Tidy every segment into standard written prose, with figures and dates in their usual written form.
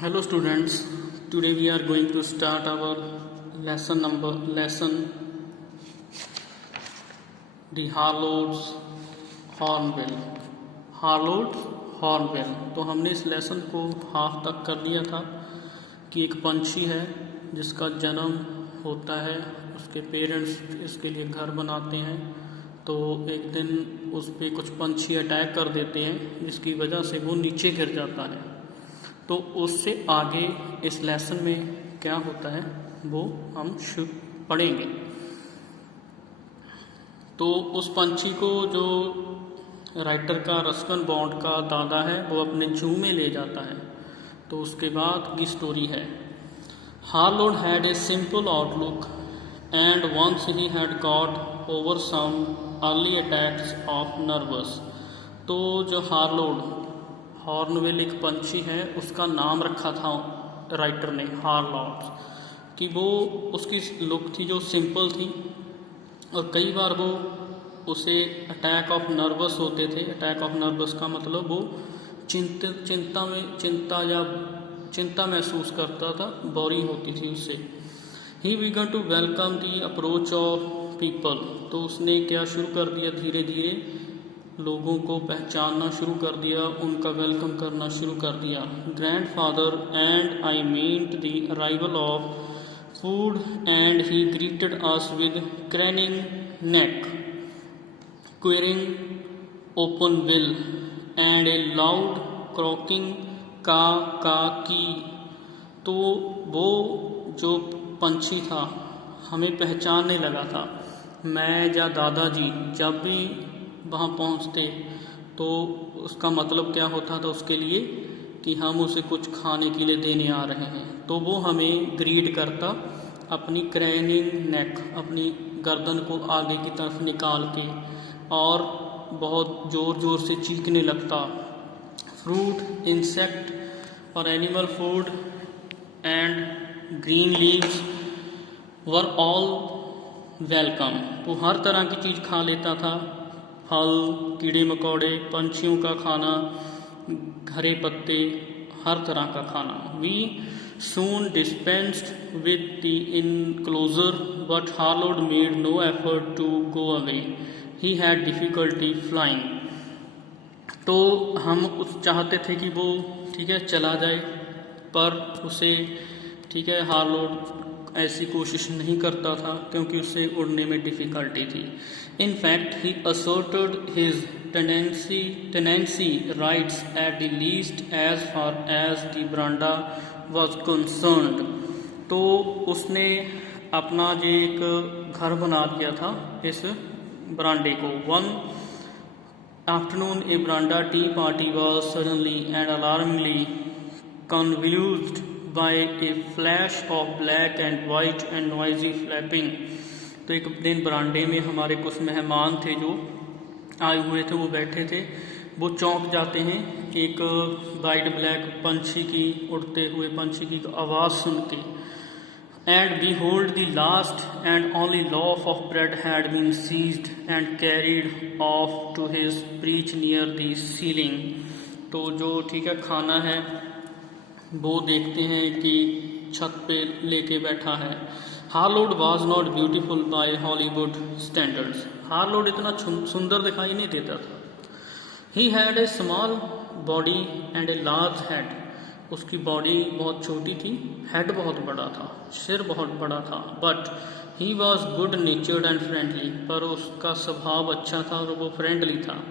Hello students, today we are going to start our lesson the Harlode's Hornbill. Harlode's Hornbill. तो हमने इस lesson को half तक कर दिया था कि एक पंछी है जिसका जन्म होता है, उसके पेरेंट्स इसके लिए घर बनाते हैं, तो एक दिन उस पर कुछ पंछी अटैक कर देते हैं जिसकी वजह से वो नीचे गिर जाता है। तो उससे आगे इस लेसन में क्या होता है वो हम पढ़ेंगे। तो उस पंछी को जो राइटर का रस्किन बॉन्ड का दादा है वो अपने जू में ले जाता है। तो उसके बाद की स्टोरी है, Harold had a simple outlook and once he had got over some early attacks of nerves. तो जो हॉर्नबिल एक पंछी है, उसका नाम रखा था राइटर ने हार्लोड, कि वो उसकी लुक थी जो सिंपल थी और कई बार वो उसे अटैक ऑफ नर्वस होते थे। अटैक ऑफ नर्वस का मतलब वो चिंता महसूस करता था, बोरिंग होती थी उससे। He began to welcome the approach of people. तो उसने क्या शुरू कर दिया, धीरे धीरे लोगों को पहचानना शुरू कर दिया, उनका वेलकम करना शुरू कर दिया। Grandfather and I meet the arrival of food and he greeted us with craning neck, quivering open bill and a loud croaking का की। तो वो जो पंछी था हमें पहचानने लगा था। मैं या दादाजी जब भी वहाँ पहुँचते तो उसका मतलब क्या होता था उसके लिए कि हम उसे कुछ खाने के लिए देने आ रहे हैं। तो वो हमें ग्रीट करता अपनी क्रैनिंग नेक, अपनी गर्दन को आगे की तरफ निकाल के, और बहुत ज़ोर ज़ोर से चीखने लगता। फ्रूट, इंसेक्ट और animal food and green leaves were all welcome. वो हर तरह की चीज़ खा लेता था, फल, कीड़े मकोड़े, पंछियों का खाना, हरे पत्ते, हर तरह का खाना। We soon dispensed with the enclosure, but Harload made no effort to go away. He had difficulty flying. तो हम चाहते थे कि वो चला जाए, पर उसे हार्लोड ऐसी कोशिश नहीं करता था क्योंकि उसे उड़ने में डिफ़िकल्टी थी। In fact, he asserted his tenancy rights at the least as far as the veranda was concerned. तो उसने अपना जो एक घर बना दिया था इस बरांडे को। One afternoon a veranda tea party was suddenly and alarmingly convulsed by a flash of black and white and noisy flapping. तो एक दिन बरांडे में हमारे कुछ मेहमान थे जो आए हुए थे, वो बैठे थे, वो चौंक जाते हैं एक वाइट ब्लैक पंछी की, उड़ते हुए पंछी की आवाज़ सुन के। And behold, the last and only loaf of bread had been seized and carried off to his perch near the ceiling. तो जो खाना है वो देखते हैं कि छत पे लेके बैठा है। Harold was not beautiful by Hollywood standards. Harold इतना सुंदर दिखाई नहीं देता था। He had a small body and a large head. उसकी बॉडी बहुत छोटी थी, हेड बहुत बड़ा था, सिर बहुत बड़ा था। But he was good नेचर्ड and friendly. पर उसका स्वभाव अच्छा था और वो फ्रेंडली था।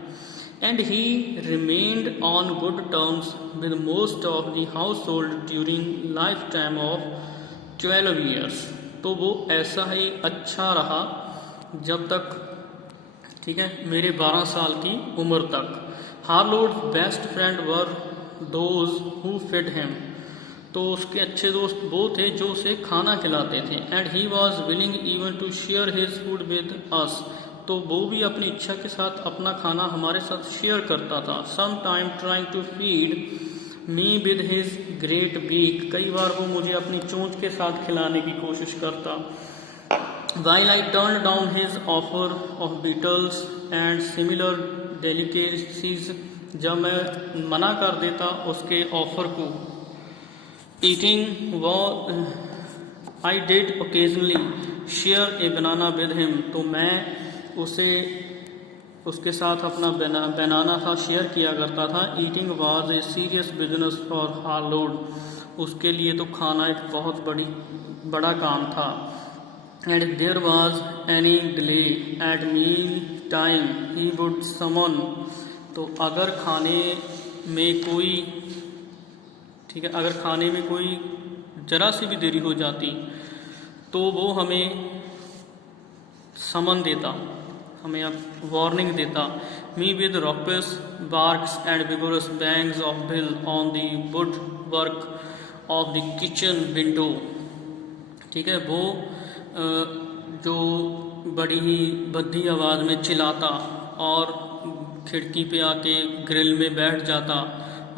And he remained on good terms with most of the house hold during life time of 12 years। तो वो ऐसा ही अच्छा रहा जब तक मेरे 12 साल की उम्र तक। Harold best friend were those who fed him. तो उसके अच्छे दोस्त वो थे जो उसे खाना खिलाते थे। And he was willing even to share his food with us. तो वो भी अपनी इच्छा के साथ अपना खाना हमारे साथ शेयर करता था। Some time trying to feed me with his great beak. कई बार वो मुझे अपनी चोंच के साथ खिलाने की कोशिश करता। While I turned down his offer of beetles and similar delicacies, जब मैं मना कर देता उसके ऑफर को eating I did occasionally share A banana with him, तो मैं उसके साथ अपना बनाना था शेयर किया करता था। Eating was a serious business for Harold, उसके लिए तो खाना एक बहुत बड़ा काम था। And if there was any delay at meal time he would summon, तो अगर खाने में कोई जरा सी भी देरी हो जाती तो वो हमें समन देता, हमें अब वार्निंग देता। Me with rocks barks and vigorous bangs of bill on the wood work of the kitchen window, ठीक है। वो जो बड़ी ही भद्दी आवाज़ में चिल्लाता और खिड़की पे आके ग्रिल में बैठ जाता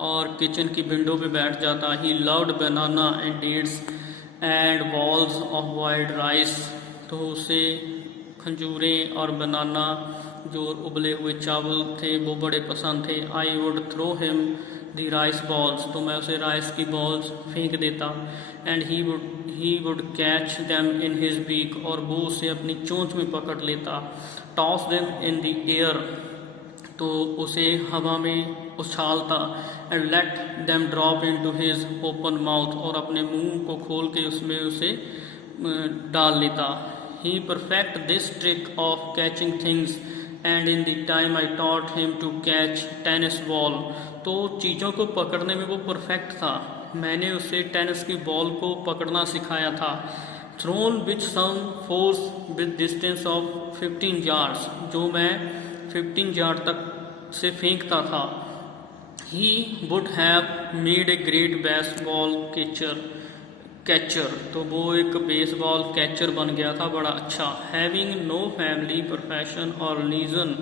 और किचन की विंडो पे बैठ जाता। He loved banana and dates and balls of boiled rice, तो उसे खंजूरें और बनाना जो उबले हुए चावल थे वो बड़े पसंद थे। I would throw him the rice balls, तो मैं उसे राइस की बॉल्स फेंक देता। And he would catch them in his beak, और वो उसे अपनी चोंच में पकड़ लेता। Toss them in the air, तो उसे हवा में उछालता। And let them drop into his open mouth, और अपने मुंह को खोल के उसमें उसे डाल लेता। He perfect this trick of catching things and in the time I taught him to catch tennis ball, तो चीज़ों को पकड़ने में वो परफेक्ट था, मैंने उसे टेनिस की बॉल को पकड़ना सिखाया था। Thrown which some force with distance of 15 yards, जो मैं 15 यार्ड तक से फेंकता था। He would have made a great baseball catcher, तो वो एक बेसबॉल कैचर बन गया था, बड़ा अच्छा। हैविंग नो फैमिली प्रोफेशन और religion,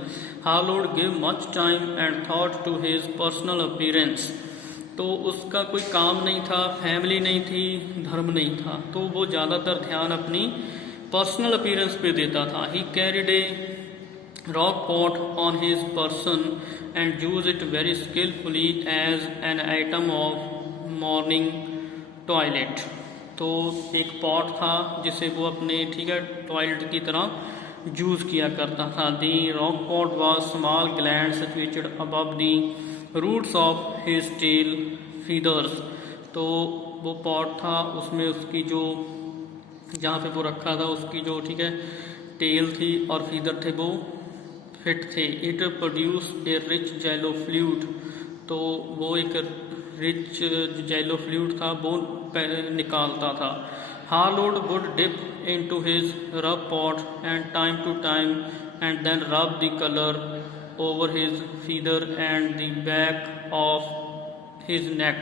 Harold give much time and thought to his personal appearance, तो उसका कोई काम नहीं था, फैमिली नहीं थी, धर्म नहीं था, तो वो ज़्यादातर ध्यान अपनी पर्सनल अपीयरेंस पे देता था। He carried a rock pot on his person and use it very skillfully as an item of morning toilet, तो एक पॉट था जिसे वो अपने टॉयलेट की तरह यूज़ किया करता था। The rock pot was small gland situated above the roots of his tail feathers, तो वो पॉट था, उसमें उसकी जो जहाँ पे वो रखा था उसकी जो टेल थी और फीदर थे वो फिट थे। It produce a rich yellow fluid, तो वो एक रिच जेलो फ्लूइड था वो निकालता था। Harold would dip into his rub pot and time to time and then rub the colour over his feather and the back of his neck,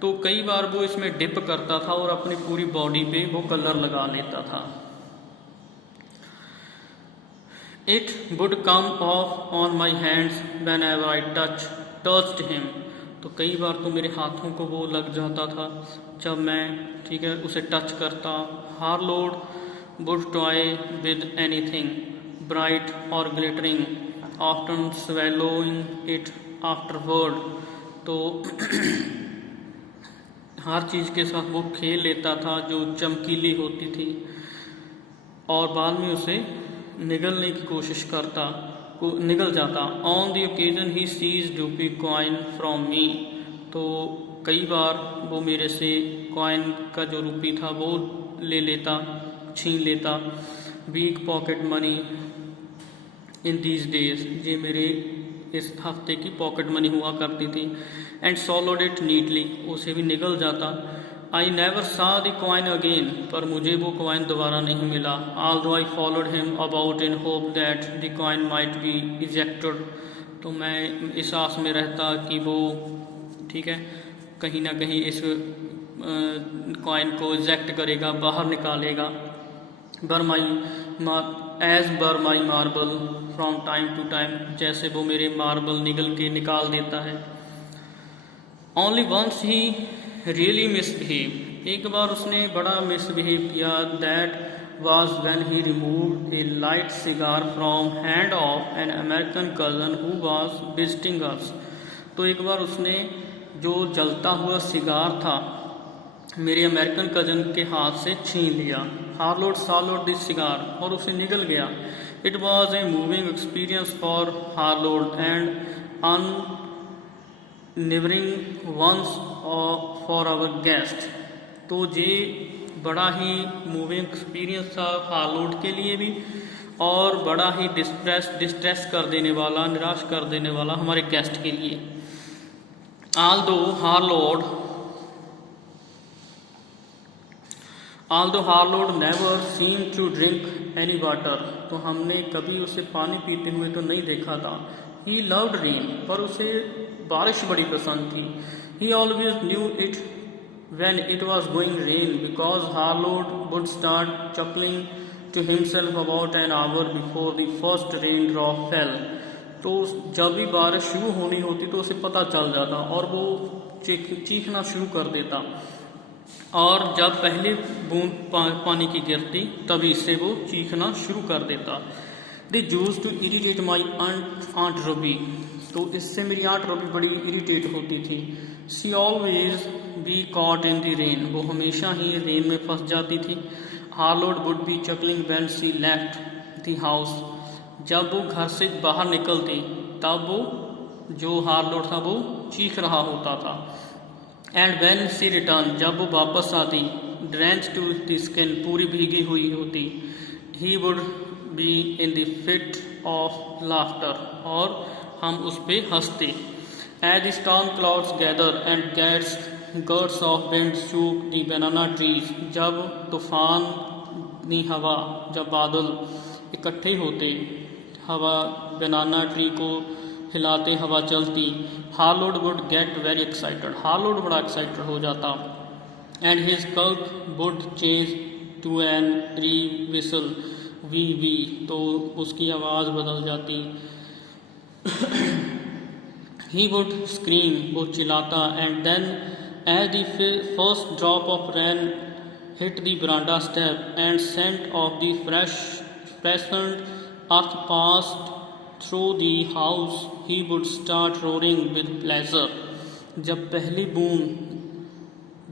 तो कई बार वो इसमें डिप करता था और अपनी पूरी बॉडी पे वो कलर लगा लेता था। It would come of on my hands when ever I touched him, तो कई बार तो मेरे हाथों को वो लग जाता था जब मैं उसे टच करता। Harold would toy with anything bright और glittering often swallowing it afterward, तो हर चीज़ के साथ वो खेल लेता था जो चमकीली होती थी और बाद में उसे निगलने की कोशिश करता, निगल जाता। On the occasion he sees रूपी कॉइन फ्रॉम मी, तो कई बार वो मेरे से कॉइन का जो रूपी था वो ले लेता, छीन लेता। Week pocket money in these days, ये मेरे इस हफ्ते की पॉकेट मनी हुआ करती थी। एंड सॉलोड इट नीटली, उसे भी निगल जाता। आई नेवर सा द कॉइन अगेन, पर मुझे वो कॉइन दोबारा नहीं मिला। Although I followed him about in hope that the coin might be ejected, तो मैं इस आस में रहता कि वो कहीं ना कहीं इस कॉइन को इजेक्ट करेगा, बाहर निकालेगा। As bar my marble from time to time, जैसे वो मेरे मार्बल निगल के निकाल देता है। Only once he really misbehave, एक बार उसने बड़ा मिसबिहेव किया। That was when he removed a light cigar from hand of an American cousin who was visiting us, तो एक बार उसने जो जलता हुआ सिगार था मेरे अमेरिकन कजन के हाथ से छीन लिया। हार्लोड सॉलोड द सिगार, और उसे निगल गया। It was a moving experience for Harold and unnerving once for our guest. तो ये बड़ा ही मूविंग एक्सपीरियंस था हार्लोड के लिए भी, और बड़ा ही डिस्ट्रेस कर देने वाला, निराश कर देने वाला हमारे गेस्ट के लिए। Although Harlow never seemed to drink any water, तो हमने कभी उसे पानी पीते हुए तो नहीं देखा था। He loved rain, पर उसे बारिश बड़ी पसंद थी। He always knew it when it was going rain, because Harlow would start chuckling to himself about an hour before the first raindrop fell. तो जब भी बारिश शुरू होनी होती तो उसे पता चल जाता और वो चीखना शुरू कर देता, और जब पहली बूंद पानी की गिरती तभी से वो चीखना शुरू कर देता। They used to irritate my aunt Ruby, तो इससे मेरी आंट रबी बड़ी इरिटेट होती थी। She always be caught in the rain, वो हमेशा ही रेन में फंस जाती थी। Harold would be chuckling when she left the house, जब वो घर से बाहर निकलती तब वो जो हार्लोड था वो चीख रहा होता था। एंड वेन सी रिटर्न, जब वो वापस आती, ड्रेंच टू द स्किन, पूरी भीगी हुई होती, he would be in the fit of laughter, और हम उस पर हंसते। As the storm clouds gather and gusts of wind shook the banana trees, जब तूफानी हवा, जब बादल इकट्ठे होते, हवा बनाना ट्री को हिलाते, हवा चलती। Harold would get very excited, Harold बड़ा एक्साइटेड हो जाता। एंड हिज कर्क वुड चेंज टू एन री विसल, वी, तो उसकी आवाज़ बदल जाती। ही वुड स्क्रीम, वो चिल्लाता। And then as the first drop of rain hit the veranda step and scent of the freshened earth passed through the house, he would start roaring with pleasure, जब पहली बूंद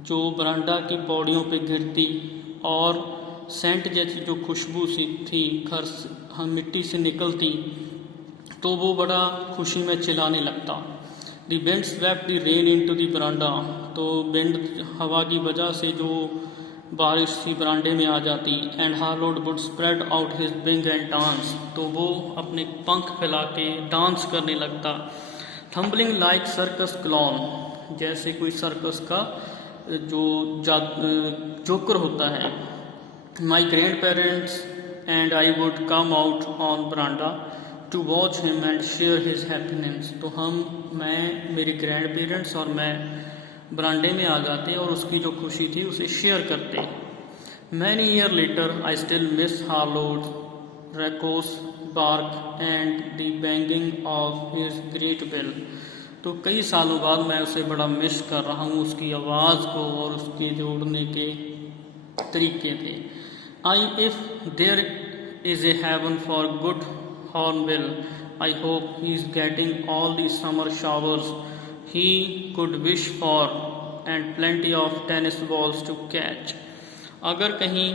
जो बरांडा की पौड़ियों पे गिरती और सेंट जैसी जो खुशबू सी थी घर हम मिट्टी से निकलती, तो वो बड़ा खुशी में चिल्लाने लगता। The wind swept the rain into the veranda, तो विंड हवा की वजह से जो बारिश सी बरांडे में आ जाती। And Harold would spread out his wing and dance, तो वो अपने पंख फैला के डांस करने लगता। थम्बलिंग लाइक सर्कस क्लॉन, जैसे कोई सर्कस का जो जोकर होता है। My grandparents and I would come out on veranda to watch him and share his happiness, तो मैं मेरे ग्रैंड पेरेंट्स और मैं बरांडे में आ जाते और उसकी जो खुशी थी उसे शेयर करते। Many year later I still miss Harold raucous bark and the banging of his great bell, तो कई सालों बाद मैं उसे बड़ा मिस कर रहा हूँ, उसकी आवाज़ को और उसके जोड़ने के तरीके थे। If there is a heaven for good hornbill, I hope he is getting all the summer showers he could wish for and plenty of tennis balls to catch। अगर कहीं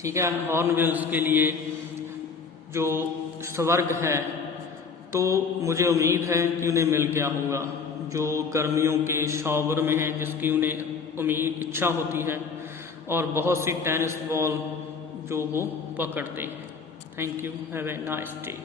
ठीक है हॉर्नबिल्स के लिए जो स्वर्ग है तो मुझे उम्मीद है कि उन्हें मिल गया होगा, जो गर्मियों के शॉवर में है जिसकी उन्हें इच्छा होती है, और बहुत सी टेनिस बॉल जो वो पकड़ते हैं। Thank you, have a nice day.